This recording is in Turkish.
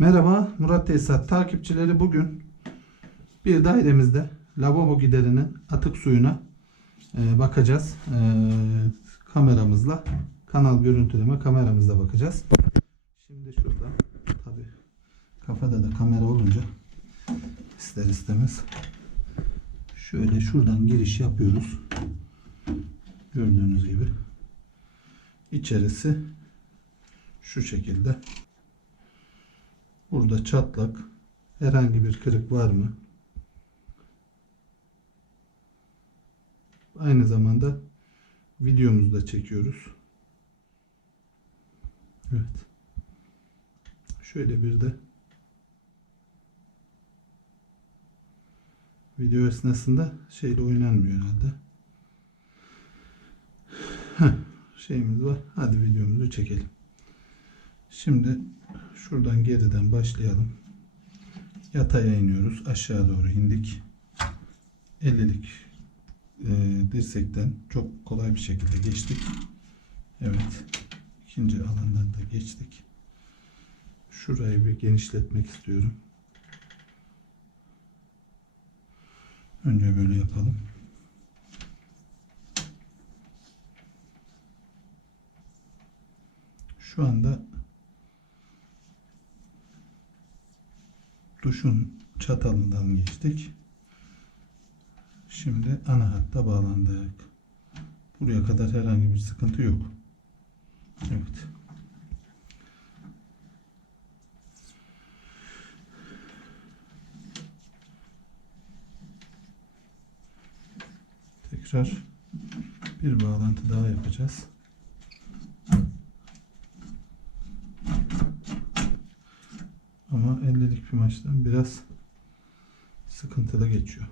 Merhaba Murat Tesisat takipçileri bugün bir dairemizde lavabo giderinin atık suyuna e, bakacağız. E, kameramızla kanal görüntüleme kameramızla bakacağız. Şimdi şurada tabi kafada da kamera olunca ister istemez şöyle şuradan giriş yapıyoruz. Gördüğünüz gibi içerisi şu şekilde. Burada çatlak, herhangi bir kırık var mı? Aynı zamanda videomuzu da çekiyoruz. Evet. Şöyle bir de video esnasında şeyle oynanmıyor herhalde. Heh, şeyimiz var. Hadi videomuzu çekelim. Şimdi şuradan geriden başlayalım. Yataya iniyoruz. Aşağı doğru indik. 50'lik e, dirsekten çok kolay bir şekilde geçtik. Evet. ikinci alandan da geçtik. Şurayı bir genişletmek istiyorum. Önce böyle yapalım. Şu anda duşun çatalından geçtik. Şimdi ana hatta bağlandık. Buraya kadar herhangi bir sıkıntı yok. Evet. Tekrar bir bağlantı daha yapacağız. Ama 50'lik bir maçtan biraz sıkıntılı geçiyor.